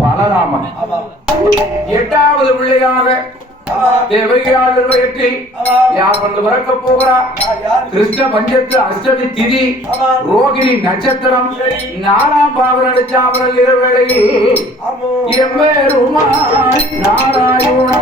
பலராமன். எட்டாவது பிள்ளையாக தேவகியாளர் வயிற்றில் யார் வந்து பிறக்கப் போகிறா? கிருஷ்ண பஞ்சத்து அஷ்டமி திதி ரோகிணி நட்சத்திரம் நாலாம் பாவ நடிச்சாமல் இரவேளையில் எம்பெருமான் நாராயணா.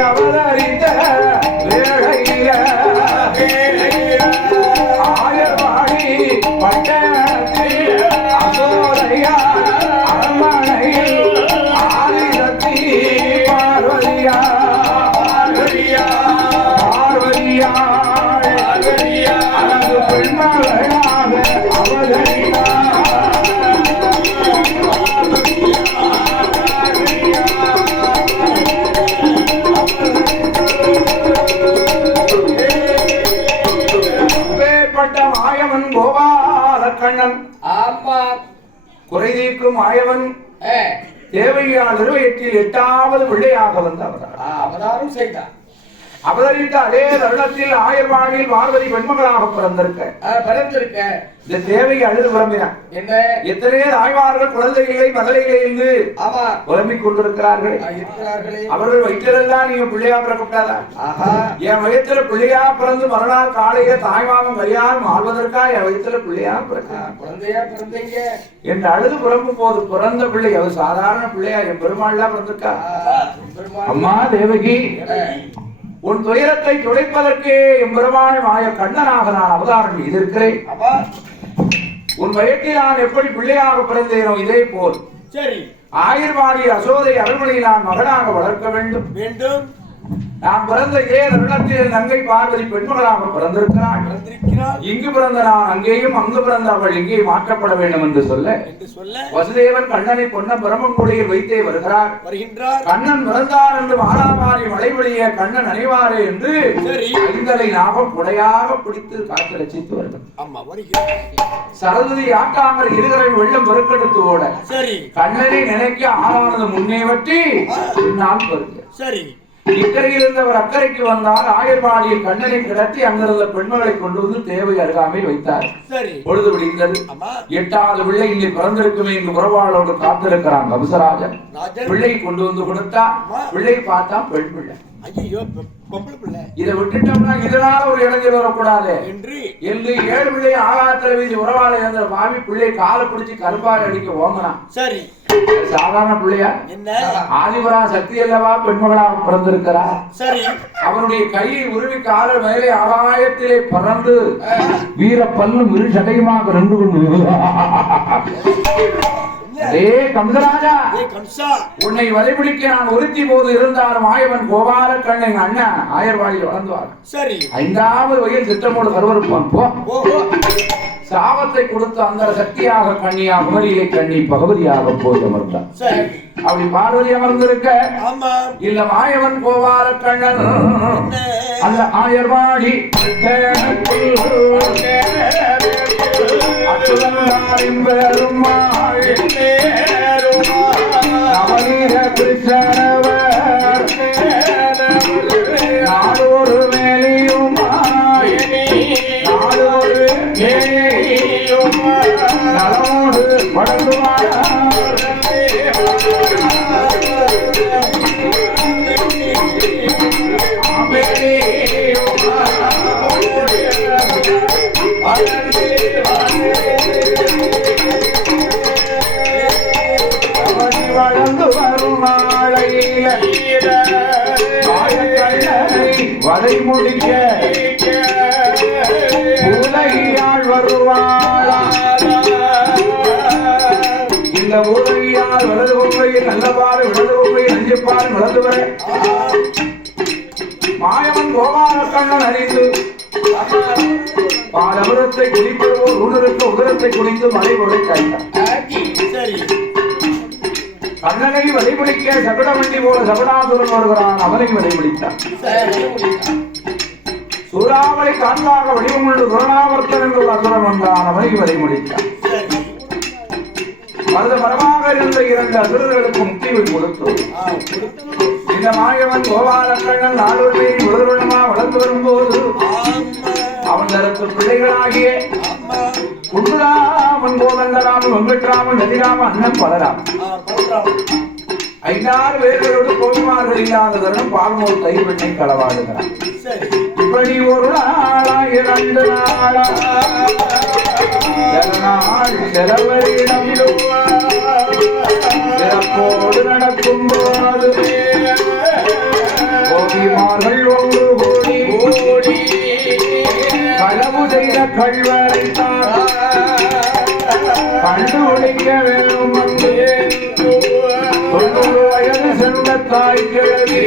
அப்படி ஆமா குறை தீர்க்கும் மாயவன் ஏ, தேவையால் நிறுவயத்தில் எட்டாவது பிள்ளையாக வந்தவர் அவதாரம் செய்தான். அவதரித்த அதே தருணத்தில் ஆயர்வாணியில் பார்வதி பெண்மகளாக பிறந்திருக்க. பிறந்திருக்க. இந்த தேவை அழுது புலம்பினார் என்ன? எத்தனையோ தாய்மார்கள் குழந்தைகளை மகளிரை என்று ஆமா. புலம்பிக் கொண்டிருக்கிறார்கள். அவர்கள் வயிற்றிலெல்லாம் நீங்க பிள்ளையா பிறக்கப்படாதா ஆஹா. என் வயிற்றுல பிள்ளையா பிறந்து மறுநாள் காலையில தாய்மாமன் கையால் மாழ்வதற்கா என் வயிற்றுல பிள்ளையா பிறக்க? குழந்தையா பிறந்தீங்க. என்று அழுது புறம்பும் போது பிறந்த பிள்ளை அது சாதாரண பிள்ளையா என் பெருமாள்லாம் பிறந்திருக்கா? ஆ, பெருமாள். அம்மா தேவகி. உன் துயரத்தை துடைப்பதற்கே என் பெருமாள் மாய கண்ணனாக நான் அவதாரம் செய்திருக்கிறேன் உன் வயிற்றில் நான் எப்படி பிள்ளையாக பிறந்தேனோ இதே போல். சரி. ஆயிர்வாடி அசோதை அரண்மனையில் நான் மகனாக வளர்க்க வேண்டும். வேண்டும். நான் பிறந்த இதே தருணத்தில் நங்கை பார்வதி பெண்மகளாக பிறந்திருக்கிறாள். இங்கு பிறந்த நான் அங்கேயும் அங்கு பிறந்த அவள் இங்கே மாற்றப்பட வேண்டும் என்று சொல்ல வசுதேவன் கண்ணனை பொன்ன பிரம்மங்குடியில் வைத்தே வருகிறார். வருகின்றார். கண்ணன் பிறந்தார் என்று மானாமாரி மழைவழிய கண்ணன் அணிவாரே என்று சரி. ஐந்தலை நாகம் புடையாக பிடித்து காத்து ரசித்து வருகிறார் சரஸ்வதி ஆட்டாமல் இருகரை வெள்ளம் பெருக்கெடுத்து ஓட சரி. கண்ணனை நினைக்க ஆளானது முன்னே வற்றி நான் பெருக்க. சரி. இக்கரையில் இருந்தவர் அக்கறைக்கு வந்தால் ஆயர்வாடியில் கண்ணனை கிடத்தி அங்கிருந்த பெண்மகளை கொண்டு வந்து தேவை அருகாமையில் வைத்தார். பொழுது விடிந்தது. எட்டாவது பிள்ளை இங்கே பிறந்திருக்குமே இங்கு உறவாளோடு காத்திருக்கிறான் கபசராஜன். ராஜன். பிள்ளை கொண்டு வந்து கொடுத்தா பிள்ளை பார்த்தா பெண் பிள்ளை. இதை விட்டுட்டோம்னா இதனால ஒரு இடைஞ்சல் வரக்கூடாது. என்று ஏழு பிள்ளை ஆகாத்திர வீதி உறவாள இருந்த மாமி பிள்ளை காலை பிடிச்சி கருப்பாக அடிக்க ஓங்கினான் சரி. சாதாரண பிள்ளையா? என்ன? ஆதிபரா சக்தி அல்லவா பெண்மகளாக பிறந்திருக்கிறார் சரி. அவனுடைய கையை உருவி கால மேலே ஆகாயத்திலே பறந்து வீர பல்லும் இரு சடையுமாக ரெண்டு கொண்டு அதே கம்சராஜா உன்னை வலைபிடிக்க நான் ஒருத்தி போது இருந்தாலும் ஆயவன் கோபால கண்ணன் அண்ணன் ஆயர்வாடியில் வளர்ந்துவார் சரி. ஐந்தாவது வயல் திட்டமோடு கருவறுப்பான். போ. சாபத்தை கொடுத்து அந்த சக்தியாக கண்ணியா குமரியிலே கண்ணி பகவதியாக போய் அமர்ந்தான். சரி. அப்படி பார்வதி அமர்ந்திருக்க இல்ல மாயவன் கோபால கண்ணன். அந்த ஆயர்வாடி பெருமாள் கொங்கையில் நல்லபாறு இடது கொங்கையில் நஞ்சிப்பாறு நடந்து வர மாயவன் கோபாலக்கண்ணன் அறிந்து பாலபுரத்தை குடிப்பதுவோர் உணருக்கு உதரத்தை குடித்து சரி. கண்ணனை வதைபிடிக்க சகுடமண்டி போல சகுடாசுரன் வருகிறான். அவனை வதைபிடித்தான் சூறாவளி காண்பாக வடிவமுள்ள சுரணாவர்த்தன் என்ற ஒரு அசுரன் வந்தான். அவனை வதைபிடித்தான் மருத மரமாக இருந்த இரண்டு அசுரர்களுக்கு முக்தியை கொடுத்து ஆ கொடுத்து இந்த மாயவன் கோபாலக்கண்ணன் நாளொருமை உடலுள்ளமா வளர்ந்து வரும்போது அவன் தரத்து பிள்ளைகளாகிய குண்டுராமன் கோதண்டராமன் வெங்கட்ராமன் நதிராமன் அண்ணன் பலராம் ஐந்தாறு பேர்களோடு கோபிமார்கள் இல்லாத தருணம் பால்மோர் கைப்பெண்ணை களவாடுகிறான். சரி. இப்படி ஒரு நாளா இரண்டு நாளா. சில நடக்கும் போது கோபிமார்கள் ஒன்று களவு செய்த வேண்டும் தொண்ணூறு வயது சென்ற தாய் கிழவி